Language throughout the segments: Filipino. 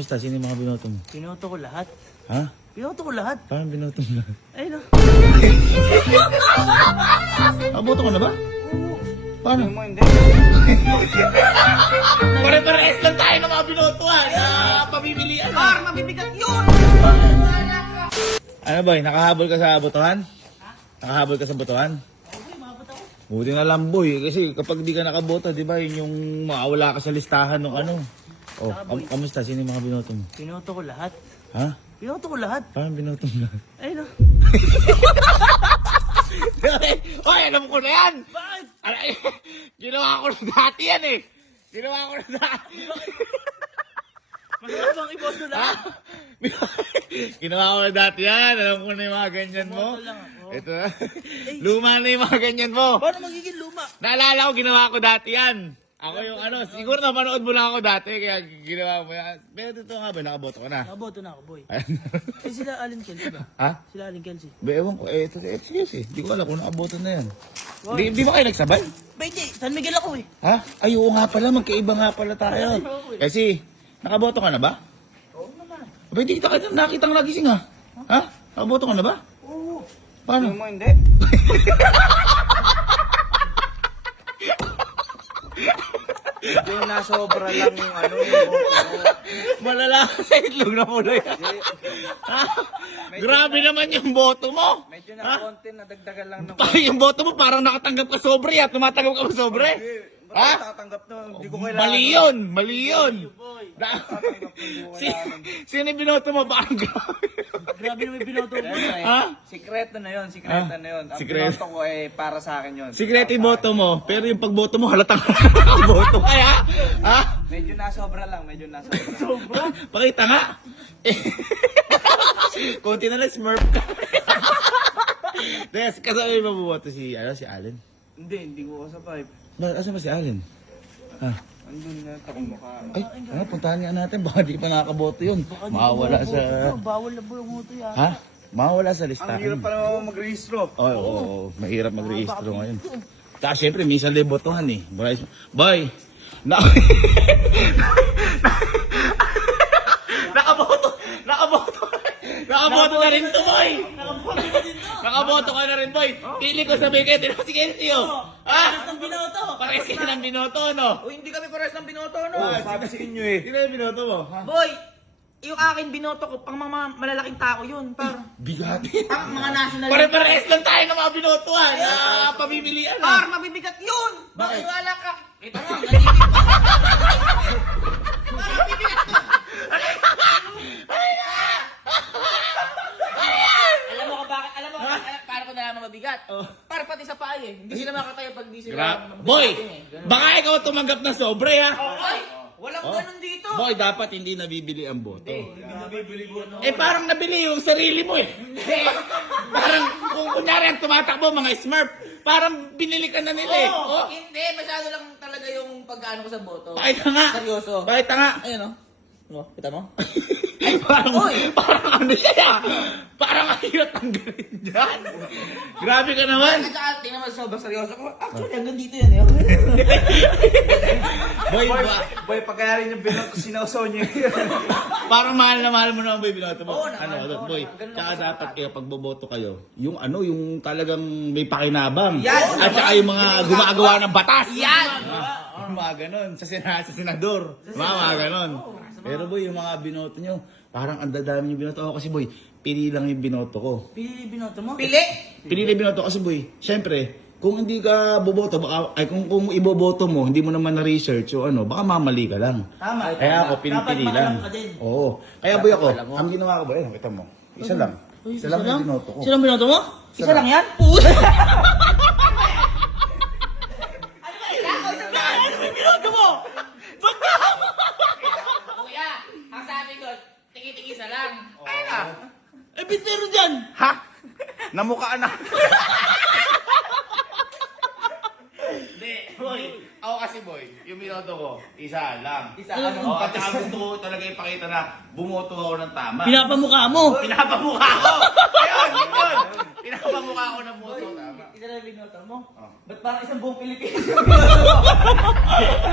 kamusta? Sino yung mga binoto mo? Binoto ko lahat. Ha? Binoto ko lahat. Parang binoto mo lahat. Ay no. Aboto ko na ba? Paano? mo hindi. Pare-pares lang tayo ng mga binotuhan na pamimilian. Par, mabibigat yun! Ano boy, nakahabol ka sa botohan? Nakahabol ka sa botohan? Buti na lang boy, kasi kapag di ka nakaboto, di ba, yun yung makawala ka sa listahan ng ano. Oh, kam- kamusta? Sino yung mga binoto mo? Binoto ko lahat. Ha? Binoto ko lahat. Parang binoto mo lahat. Ay no. Oy, alam ko na yan! Bakit? Alay, ginawa ko na dati yan eh! Ginawa ko na dati. Masarap bang iboto lahat? ginawa ko na dati yan. Alam ko na yung mga ganyan mo. Boto lang ako. Ito na. Luma na yung mga ganyan mo. Paano magiging luma? Naalala ko, ginawa ko dati yan. Ako yung ano, siguro napanood mo lang ako dati, kaya ginawa mo yan. Pero totoo nga ba, nakaboto ka na? Nakaboto na ako, boy. Eh sila Alin Kelsey ba? ha? Sila Alin Kelsey. Ba, ewan ko, eh, ito si FCS eh. Di ko alam kung nakaboto na yan. Di, di ba kayo nagsabay? Ba hindi, San Miguel ako eh. Ha? Ay, oo nga pala, magkaiba nga pala tayo. Kasi, nakaboto ka na ba? Oo naman. Aba, hindi kita kita nakita ng nagising ha? Ha? Nakaboto ka na ba? Oo. Paano? mo hindi? Yung nasobra lang yung ano yung. Malala ka sa itlog na pula yan. Grabe naman yung boto mo. Medyo na konti na dagdagan lang ng yung boto mo parang nakatanggap ka sobre ha. Tumatanggap ka ba sobre? Ha? tatanggap na hindi ko kailangan. Mali yun. Mali yun. Tatanggap hindi ko si, kailangan. sino yung binoto mo? Parang grabe. Grabe naman yung binoto mo. Ha? Sikreto na yun, sikreto Ah, na yun. Ang sikreto. binoto ko eh para sa akin yun. Sikreto yung boto mo, pero yung pagboto mo halatang nakaboto kaya. Ha? Medyo nasobra lang, medyo nasobra. Sobra? Pakita nga. Eh, Konti na lang smurf ka. Des, kasama yung mabuboto si, ano, si Allen. hindi, hindi ko kasabay. Ba, asan ba si Allen? Ha? Andun na takong mukha. Ay, ano, puntahan nga natin. Baka di pa nakakaboto yun. Mawawala sa... Bawal na buong moto yan. Ha? Mawawala sa Ang listahan. hirap pa naman mag-rehistro. Oo, oo, oo. Mahirap mag-rehistro ngayon. Tapos syempre, minsan din botohan eh. Boy, boy na nakaboto, nakaboto, nakaboto na rin to, boy. Nakaboto ka na rin, boy. Pili ko sabihin kayo, tinapos si Oh. Ha? ng binoto! Pares kayo ng binoto, no? O hindi kami pares ng binoto, no? sabi sa inyo eh. Sino yung binoto mo? Ha? Boy, yung akin binoto ko, pang mga malalaking tao yun. Par, Bigatin. pang mga national... Pare-pares lang tayo ng mga binotuhan na pamimilian. Par, ah. mabibigat yun! Bakit? Wala ka! Ito nga, nandito pa. Par, mabibigat yun! Alam mo kung bakit, alam mo kung nalaman mabigat? Oh. Par, pati sa paay eh. Hindi sila makatayo pag di sila... Gra- mabigat Boy, eh. Ganun. baka ikaw tumanggap na sobre, ha? Ay, walang Oh. ganun dito. Boy, dapat hindi nabibili ang boto. Nabibili ko no. Eh parang nabili yung sarili mo eh. parang kung kunyari ang tumatakbo mga smurf, parang binili ka na nila eh. Oh, Hindi, masyado lang talaga yung pag-ano ko sa boto. pakita nga. Seryoso. Pakita nga. Ayun o. No, kita mo? Ay, parang, Oy! parang ano siya. Parang ayaw tanggalin dyan. Grabe ka naman. At saka, tingnan mo, sobrang seryoso ko. Actually, hanggang dito yan eh. Boy, Boy, ba, boy pagkaya rin yung sinausaw niyo. parang mahal na mahal mo naman boy binoto mo. Oo naman, ano, oo boy. Ganun Tsaka ako sa dapat kayo pag boboto kayo, yung ano, yung talagang may pakinabang. Yan! At saka yung mga gumagawa ng batas. Yan! Ah, mga ganon. Sa, sena, sa senador. Mga, mga ganon. Pero boy, yung mga binoto nyo, parang ang dadami yung binoto ko. Kasi boy, pili lang yung binoto ko. Pili binoto mo? Pili? Pili lang yung binoto ko kasi boy, syempre, kung hindi ka boboto, baka, ay kung, kung iboboto mo, hindi mo naman na-research o ano, baka mamali ka lang. Tama. Kaya ako, pinipili Dapat lang. makalam ka din. Oo. Kaya boy ako, ang ginawa ko ba, eh, kita mo, isa lang. Isa lang yung binoto ko. Sino binoto mo? Isa, lang. lang yan? Puta! Kuya, ang sabi ko, tiki-tiki isa lang. Ay na! Eh, bitero dyan! ha? Namukha na. Hindi, boy. Ako kasi boy, yung binoto ko, isa lang. Isa, ano? Oo, at saka gusto ko talaga ipakita na bumoto ako ng tama. Pinapamukha mo! Pinapamukha ko! Ayun, yun! Pinapamukha ko ng boto lang binoto mo? Ba't parang isang buong Pilipinas?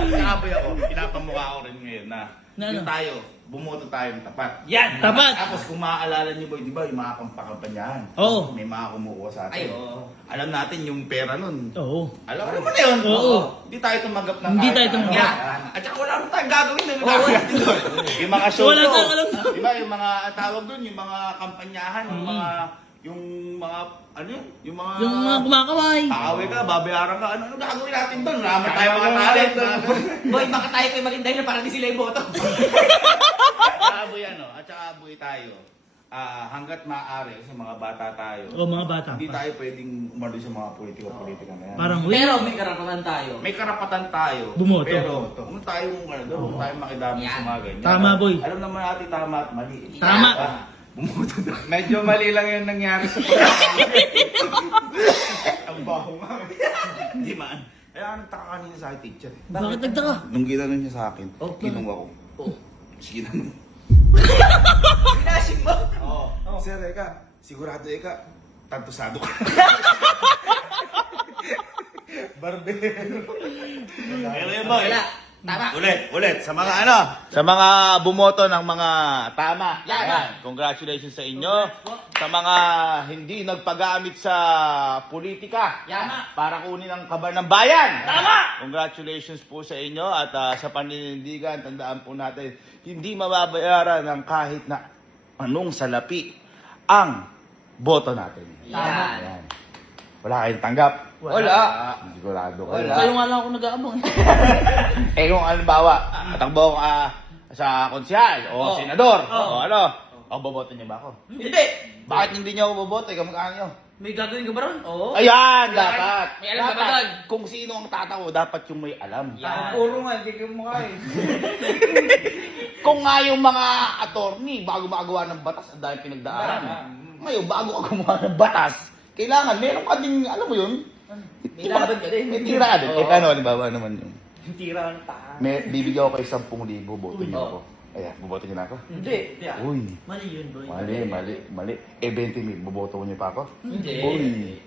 Saka boy ako, pinapamukha ko rin ngayon na Na ano? Yung tayo, bumoto tayo ng tapat. Yan! Tapat! Tapos kung maaalala niyo boy, di ba yung mga kampakampanyahan? Oo. May mga kumukuha sa Ay, atin. oo. Alam natin yung pera nun. Oo. Alam mo naman na yun. Oo. Hindi tayo tumanggap ng Hindi kahit tayo ano. tumanggap. Yan. At saka wala naman tayong gagawin na gagawin natin doon. Yung mga show Wala tayong alam. Di ba yung mga tawag doon, yung mga kampanyahan, yung mga yung mga ano yun? Yung mga Yung mga kumakaway. Kaaway ka, babayaran ka, ano, ano gagawin natin doon? Naman tayo mga talent. Boy, baka tayo kayo maging dahilan para di sila yung boto. Saka boy ano, at saka boy tayo. Ah, hanggat maaari sa mga bata tayo. O mga bata Hindi pa. tayo pwedeng umalo sa mga politika-politika na yan. Parang, Pero may karapatan tayo. may karapatan tayo. Bumoto. Pero kung tayo ano, doon, huwag tayo makidami sa mga ganyan. Tama, boy. Alam naman natin tama at mali. Tama. Bumoto na. Medyo mali lang yung nangyari sa Ang baho nga. Hindi man. Kaya nagtaka kanina sa akin, teacher. bakit nagtaka? Nung ginano niya sa akin, Oh, kinuha ko. Oh. Ginano. Pinasing mo. Oo. Sir, Eka, sigurado Eka, tantusado ka. Barbero. Pero yun boy. Wala. Tama. Ulit, ulit. Sa mga ano? Sa mga bumoto ng mga tama. Yan. Ayan. Congratulations sa inyo. Sa mga hindi nagpagamit sa politika. Yan. Para kunin ang kaba ng bayan. Tama. Congratulations po sa inyo at ah, sa paninindigan, tandaan po natin, hindi mababayaran ng kahit na anong salapi ang boto natin. Yan. Ayan. Wala kayong tanggap? Wala. Sigurado kayo. Wala. Sa'yo nga lang ako nag-aabang. Eh kung halimbawa, tatakbo ako ah, sa konsyal o Oh. senador Oh. o ano, o boboto niyo ba ako? Hindi. Bakit hindi niyo ako boboto? Ikaw magkano niyo? May gagawin ka ba ron? Oo. Ayan, May dapat. may alam ka ba dapat. doon? Kung sino ang tatako, dapat yung may alam. Yan. Puro nga, hindi ko mukha eh. Kung nga yung mga attorney, bago makagawa ng batas, ang dahil pinagdaanan. Ngayon, bago ka gumawa ng batas, kailangan, meron ka ding, alam mo yun? May laban ka din. May tira ka din. Eh, paano, halimbawa naman yun? Tira ng taas. May, bibigyan ko kayo 10,000, boto niyo ako. Ayan, boboto niyo na ako. Hindi. Uy, Mali yun, boy. mali, mali, mali. Eh, 20 mil, boboto niyo pa ako? Hindi. Uy,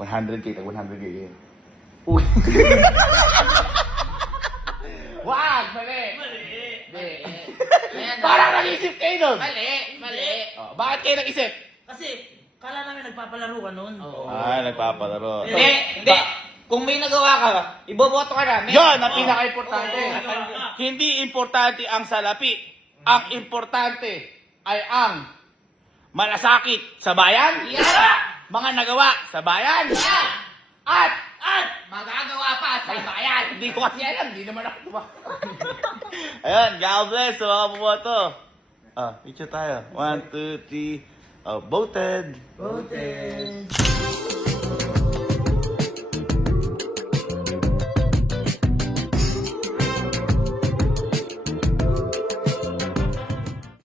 100k, tag 100k yun. Uy. Wag, mali. Hindi. Ayan na. Parang nag-isip kayo nun. Mali. Mali. Oh, bakit kayo nag-isip? Kasi, kala namin nagpapalaro ka noon. Oo. Ah, nagpapalaro. Hindi. Hindi. Kung may nagawa ka, iboboto ka namin. Yon ang pinaka-importante. Oo. Hindi importante ang salapi. Ang importante ay ang malasakit sa bayan. Yeah. Mga nagawa sa bayan. Yeah. At At magagawa pa sa bayan. hindi ko kasi alam, hindi naman ako tuwa. Ayun, God bless sa mga bumoto. Ah, picture tayo. One, two, three. Oh, voted. Voted.